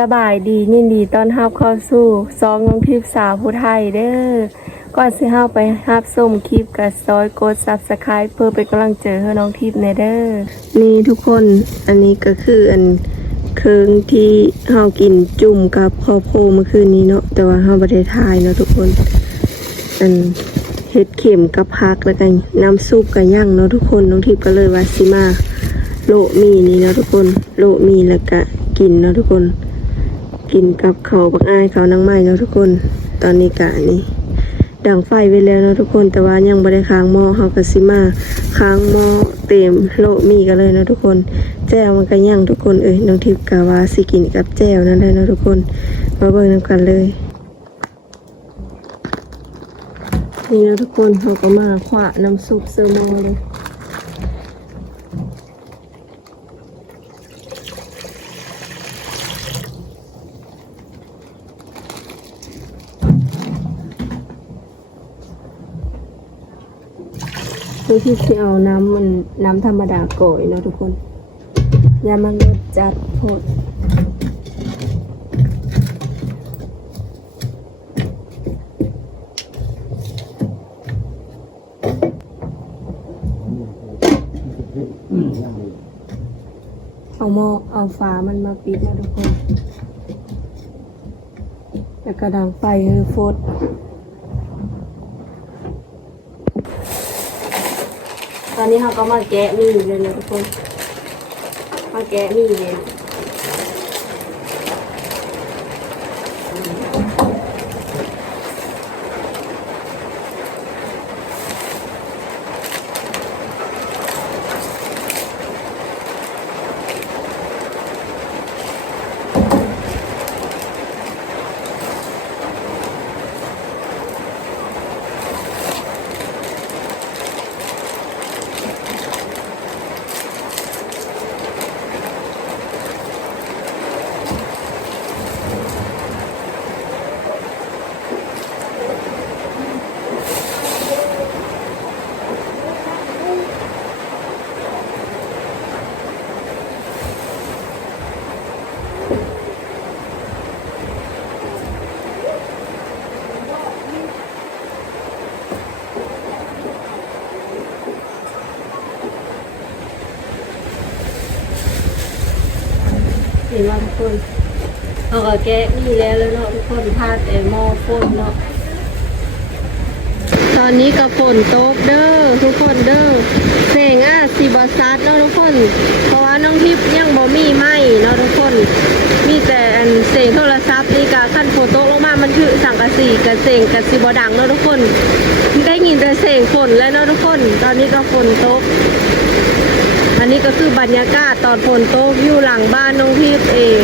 สบายดียินดีต้อนรับเข้าสู่ซองน้องทิพย์สาวผู้ไทยเด้อก่อนสิเฮาไปรับส้มคลิปกับซอยกด Subscribe เพื่อเป็นกำลังใจให้น้องทิพย์ในเด้อนี่ทุกคนอันนี้ก็คืออันเคิงที่เฮากินจุ่มกับข้าวโพดเมื่อคืนนี้เนาะแต่ว่าเฮาบ่ได้ทายเนาะทุกคน อันเห็ดเข็มกับพักแล้วกันน้ำซุปกับย่างเนาะทุกคนน้องทิพย์ก็เลยว่าสิมาโลมีนี่เนาะทุกคน โลมีแล้วก็กินเนาะทุกคน กินกับเขาบักอายเขานางไม้เนาะทุกคน ตอนนี้กะนี่ดังไฟไว้แล้วเนาะทุกคนแต่ว่ายังบ่ได้ค้างหม้อเฮาก็สิมาค้างหม้อเต็มโลมีกันเลยเนาะทุกคน แจ่วมันก็ย่างทุกคนเอ้ยน้องทิพย์กะว่าสิกินกับแจ่วนั่นแหละเนาะทุกคนมาเบิ่งนำกันเลยนี่นะทุกคนเขาก็มาขวาน้ำซุปเซอร์โมเลย คือที่จะเอาน้ำมันน้ำธรรมดาก่อยเนาะทุกคน อย่ามันรสจัดโพดเอาหม้อเอาฝามันมาปิดนะทุกคน แล้วก็ดังไฟให้โฟด ตอนนี้เขาก็มาแกะมีเลยนะทุกคน มาแกะมีเลย อาแกะมีแล้วแล้วเนาะทุกคนพาแต่หม้อฝนเนาะตอนนี้กับฝนตกเด้อทุกคนเด้อเสียงอะสีบอซัดเนาะทุกคน เพราะว่าน้องทิพย์ยังบ่มีไหมเนาะทุกคน มีแต่อันเสียงโทรศัพท์นี่กะขั้นฝนตกลงมามันคือสังกะสีกับเสียงกับสีบดังเนาะทุกคนได้ยินแต่เสียงฝนแล้วเนาะทุกคน ตอนนี้ก็ฝนตกอันนี้ก็คือบรรยากาศตอนฝนตกอยู่หลังบ้านน้องทิพย์เอง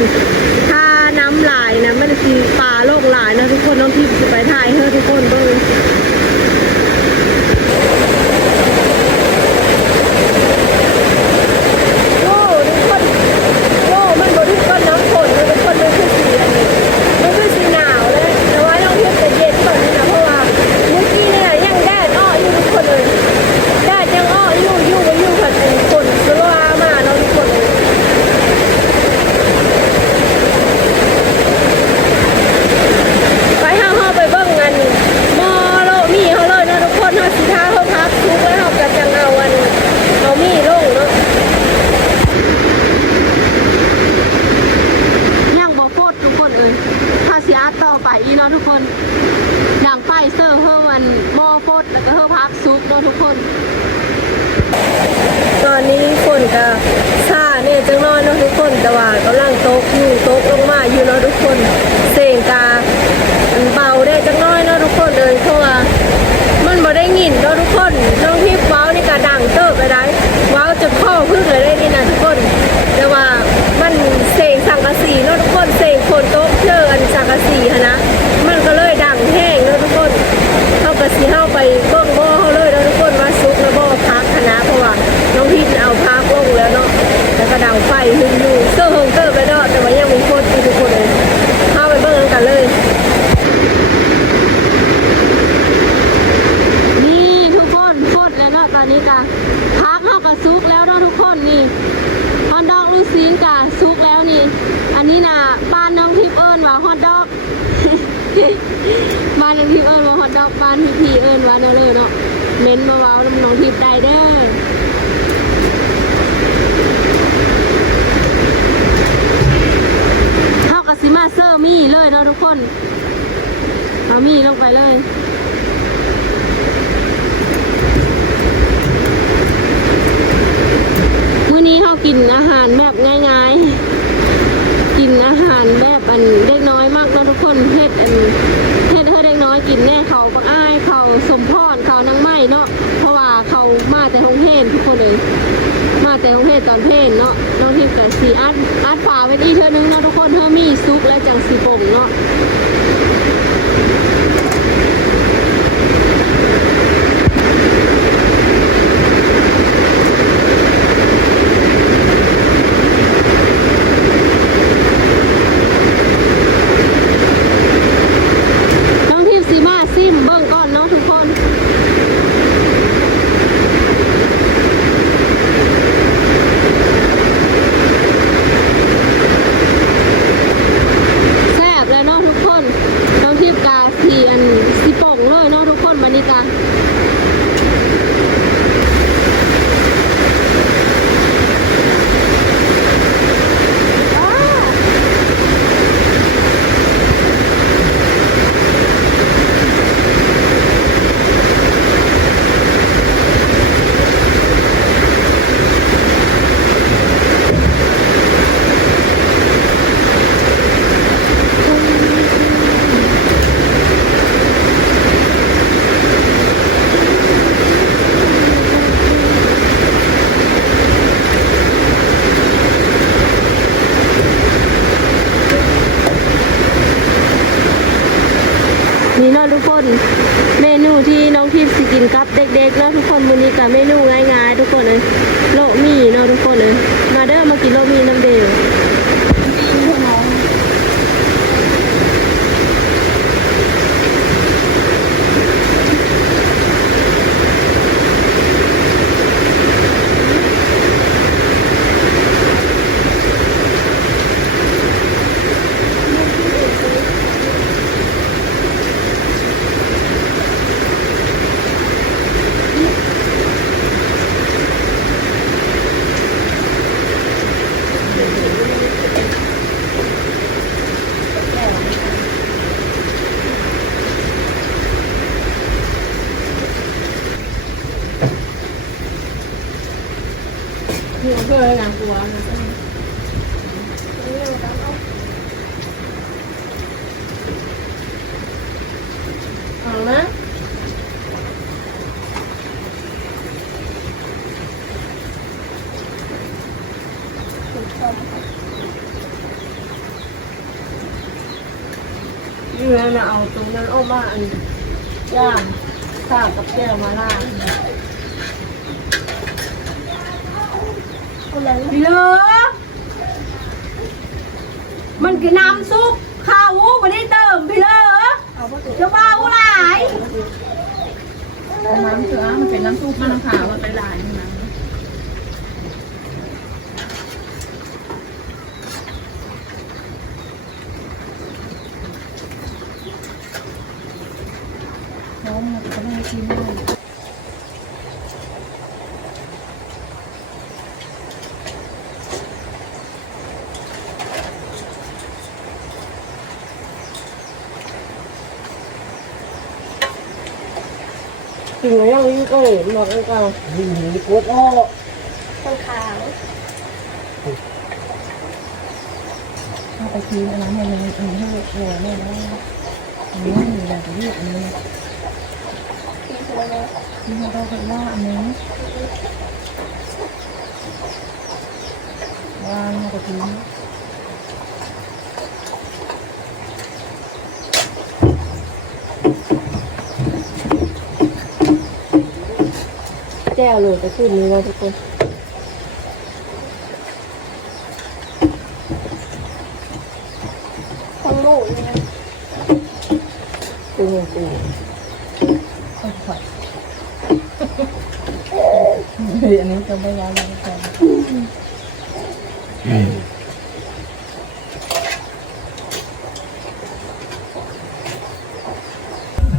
Thank you. านน้องทิพย์เอิญว่าฮอตดอกบ้านพี่พีเอิญว่าเนเลยเนาะเม้นมาว้าวน้องทิพย์ไดเด้อเท่ากับซิมาเซอร์มี่เลยเนาะทุกคนเอามี่ลงไปเลยมื้อนี้เขากินอาหารแบบง่ายๆ โรงเพศตอนเพศเนาะน้องทิพย์กับสีอัดอัดฝาไว้อีกเท่านึงเนาะทุกคนเธอมีซุปและจังซีปมเนาะ ngon lắm như là nào chúng nó ôm bạn ra cả cặp kèo mà làm đi nữa mình cái nam xúc น้ำเกลือมันเป็นน้ำซุปมันขาวมันไปลายนี่นะน้องมันก็ไม่กินเลย ก็เห็นหมดแล้ก็หินหิโคตรอ้อขาวขาวเอาไปกินอะไรให้มันให้เล็แม่แล้วนี่ม่อะไรที่อันนี้ที่หัวเลยที่หัเราเป็นว่าอันนี้ว่าเราไปกิน แจ้วเลยจะขึ้นนี้นะทุกคนทั้งหมูเลยนะเป็นอย่างอื่นโอ้ยข่อยเฮ้ยอันนี้จะไม่ย้ายเลยก่อน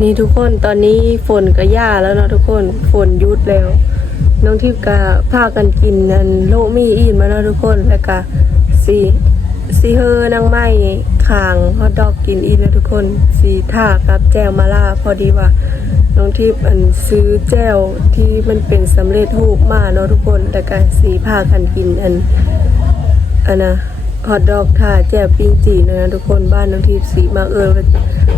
นี่ทุกคนตอนนี้ฝนก็ย่าแล้วเนาะทุกคนฝนหยุดแล้ว น้องทิพย์ก็พากันกินนันโลมีอีนมาแล้วทุกคนแล้วก็สีสีเฮอนางไม้คางฮอทดอกกินอีนแล้วทุกคนสีท่ากับแจวมาล่าพอดีว่าน้องทิพย์อันซื้อแจวที่มันเป็นสำเร็จรูปมาเนาะทุกคนแล้วก็สีพากันกินอันอันนะฮอทดอกท่าแจวปิ้งจีนนะทุกคนบ้านน้องทิพย์สีมาเอิ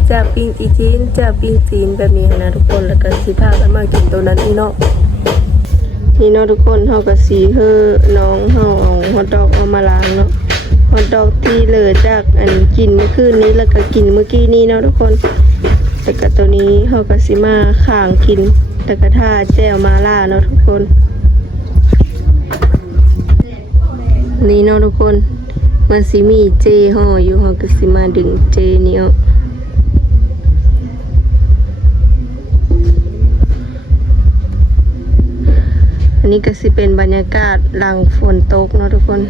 แจวปิ้งจีจีนแจวปิ้งจีนแบบนี้นะทุกคนแล้วก็สีพากันมากินตัวนั้นอีเนาะ นี่เนาะทุกคนเฮาก็สีเฮอน้องเฮาเอาฮอทดอกเอามาล้างเนาะฮอทดอกที่เหลือจากอันกินเมื่อคืนนี้แล้วก็กินเมื่อกี้นี้เนาะทุกคนแล้วก็ตัวนี้เฮาก็สิมาข้างกินแล้วก็ท่าแจ่วมาล่าเนาะทุกคน นี่เนาะทุกคนมันสิมีเจห่ออยู่เฮาก็สิมาดึงเจนี้เอา นนี้ก็สิเป็นบรรยากาศหลังฝนตกเนาะทุกคน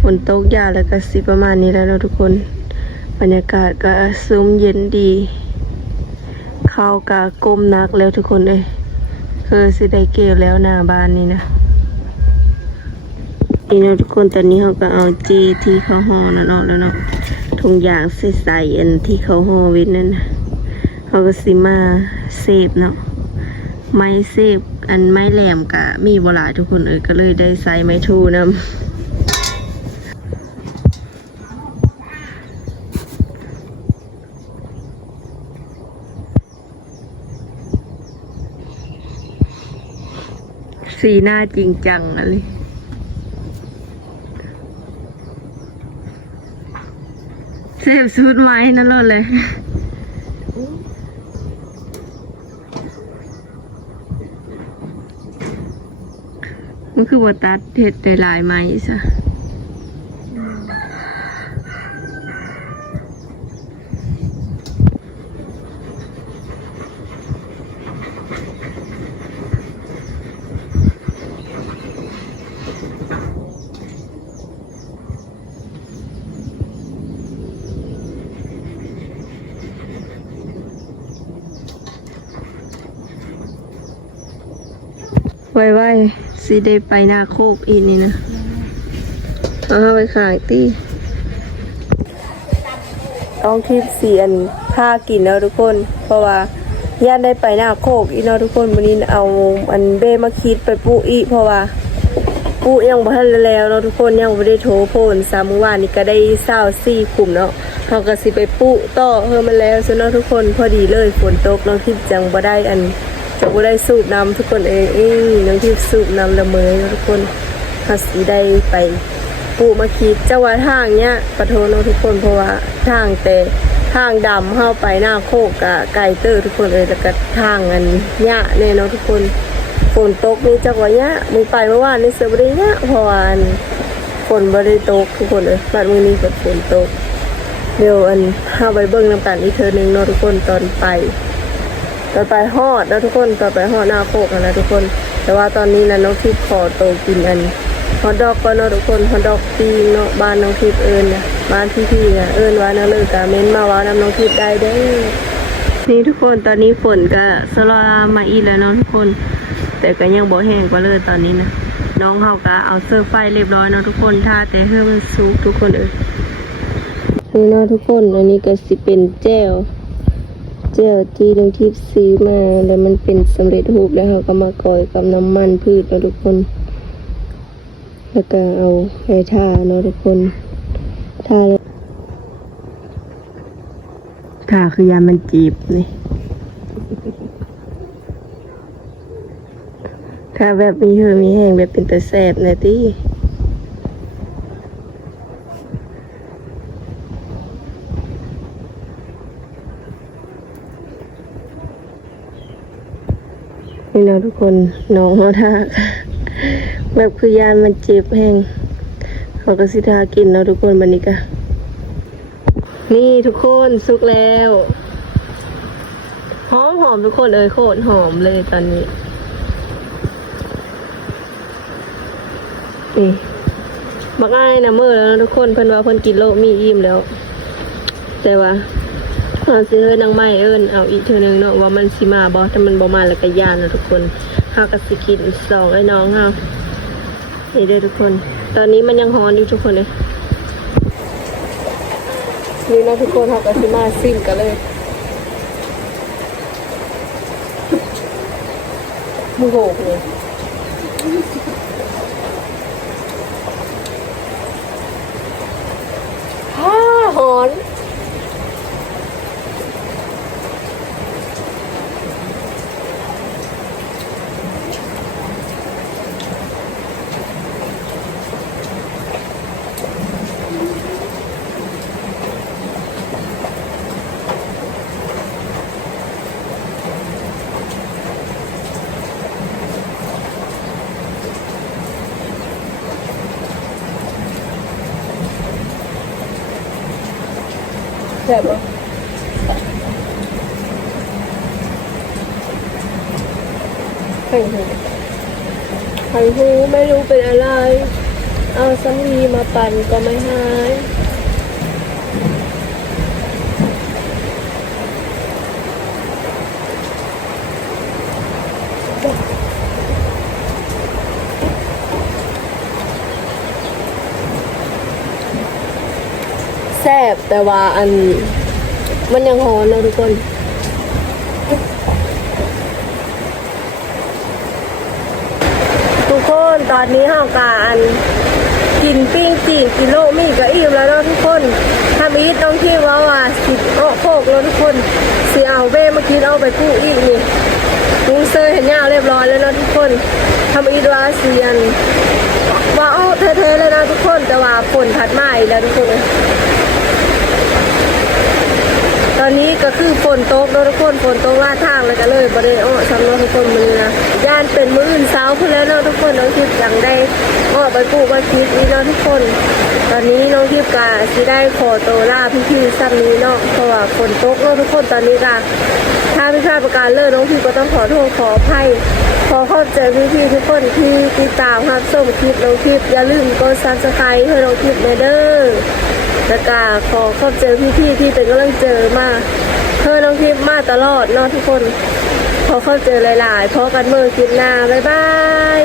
ฝนตกยาแล้วก็สิประมาณนี้แล้วเนาะทุกคน บรรยากาศก็ซุ้มเย็นดีเข้าวกะก้มนักแล้วทุกคนเลยคือสิได้เกลแล้วหน้าบ้านนี่นะนี่เนาะทุกคนตอนนี้เขาก็เอาจีที่เขาห่อนั่นออกแล้วเนาะถุงยางใส่ๆอันที่เขาห่อไว้นั่นนะเขาก็สิมาเซฟเนาะ ไม้เซฟอันไม้แหลมกะ มีบหลายทุกคนเอยก็เลยได้ใส่ไม้ทูนำสีหน้าจริงจังอะไรเซฟชุดไม้นั่นเลย มันคือว่าตัดเห็ดได้หลายไหมซะไว้ไว้ สิได้ไปหน้าโคกอีกนี่นะเอาไปขายตีต้องทิพย์เสียนผ้ากินแล้วทุกคน เพราะว่าย่านได้ไปหน้าโคกอีกเนาะทุกคนวันนี้เอาอันเบมาคิดไปปูอีเพราะว่าปูยังบ่ทันแล้วเนาะทุกคนยังบ่ได้โทรโพนซ้ำเมื่อวานนี้ก็ได้เศร้าซี่ขุมเนาะเขาก็สิไปปุต่อเพิ่มมาแล้วซะเนาะทุกคนพอดีเลยฝนตกน้องทิพย์จังบ่ได้อัน จะบ่ได้สูบน้ำทุกคนเองอีน้องทิพย์สูบน้ำละเมอเนาะทุกคนเขาสิได้ไปปุมาคิดเจ้าว่าทางเนี้ยขอโทษเนทุกคนเพราะว่าทางแต่ทางดำเข้าไปหน้าโคกกะไก่เตอร์ทุกคนเลยแล้วก็ทางอันเนี้ยแน่เนาะทุกคนฝนตกนี่จักว่าเนี้ยมึงไปเมื่อวานในี่เสือบได้เนี้ยพราะว่าอันฝนบ่ได้ตกทุกคนเลยบัดมื้อนี้ก็ฝนตกเดี๋ยวอันห้าไปเบิ่งน้ำกันอีกเทอนึงเนาะทุกคนตอนไป ตอไปฮอดแล้วทุกคนต่อไปฮอดหน้าโคกนะทุกคน แต่ว่าตอนนี้นะน้องทิพย์ขอโตกินอันฮอทดอกก็เนาะทุกคนฮอทดอกปีเนาะบ้านน้องทิพย์เอิญนี่ยบ้านพี่ๆเนี่ยเอิญว่านะเลยกะเม้นมาว่าน้ำน้องทิพย์ได้เด้อนี่ทุกคนตอนนี้ฝนก็สลอมาอีแล้วเนาะทุกคน แต่ก็ยังบ่แห้งกว่าเลยตอนนี้นะน้องเขาก็เอาเสื้อไฟเรียบร้อยเนาะทุกคนท่าแต่เพื่อมันสุกทุกคนเออนี่เนาะทุกคนอันนี้ก็สิเป็นแจ้ว แจ้วที่น้องทิพซื้อมาแล้วมันเป็นสำเร็จรูปแล้วเขาก็มาก่อยกับน้ำมันพืชนะทุกคน แล้วก็เอาไปทาเนาะทุกคนทาแล้วทาคือยามันจีบนี่ถ้าแบบมีเหือมีแห้งแบบเป็นตะแสบนะติ เนาะทุกคนน้องเขาทาแบบคือยานมันเจ็บแห้งเขาก็สิทากินเนาะทุกคนบันนี้ก็นี่ทุกคนสุกแล้วหอมหอมทุกคนเอ้ยโคตรหอมเลยตอนนี้นี่บักอ้ายนะเมื่อแล้วนะทุกคนเพิ่นว่าเพิ่นกินโลมีอิ่มแล้ว แต่ว่า เอาสิเฮ้ยนางไม้เอิ้นเอาอีกเทื่อนึงเนาะว่ามันสิมาบ่ถ้ามันบ่มาแล้วก็ย่านนะทุกคนเฮาก็สิกินสองไอ้น้องเฮานี่เด้อทุกคน ตอนนี้มันยังฮ้อนอยู่ทุกคนเลยนี่นะทุกคนเฮาก็สิมาซิมกันเลยมือโหกเลยฮ่าหอน แซ่บปะไข่หูไข่หูไม่รู้เป็นอะไร เอาสำลีมาปั่นก็ไม่หาย แซ่บแต่ว่าอันมันยังหอนเนะทุกคนทุกคนตอนนี้เฮากาอันกินปิ้งจีนกิโลมีก็อิ่มแล้วเนาะทุกคนทำอีทต้องที่ว่าว่าสิบโอ้โคกแล้วทุกคนเสีเอาเบ้เมื่อกี้เอาไปกู้อีกนี่ลุงเซอร์เห็นยาวเรียบร้อยแล้วเนาะทุกคนทำอีทว่าเสียนว่าโอ้เธอๆเลยนะทุกคนแต่ว่าฝนถัดมาอีกแล้วทุกคน อนนี้ก็คือฝนตกแล้วทุกคนฝนตกลาดทางเลยก็เลยบริเอ้อสำนักทุกคนมือนะย่านเป็นมืออื่นเช้าขึ้นแล้วเนาะทุกคนน้องทิพย์ยังได้อ้อไปปลูกมาคิดนี่เนาะทุกคน ตอนนี้น้องทิพย์กาสิได้ขอตัวลาพี่ๆซ้ำนี้เนาะเพราะว่าฝนตกเนาะทุกคนตอนนี้กาถ้าพี่พลาดประการเลิกน้องทิพย์ก็ต้องขอโทษขออภัยขอขอบใจพี่ๆทุกคนที่ติดตามครับส่งคลิปน้องทิพย์อย่าลืมกดซับสไครต์ให้น้องทิพย์เด้อแล้วก็ขอขอบเจอพี่ๆที่เป็นกำลังเจอมาเธอน้องทิพย์มาตลอดเนาะทุกคน ขอเข้าเจอหลายๆเพราะกันเมื่อคลิปหน้าบ๊ายบาย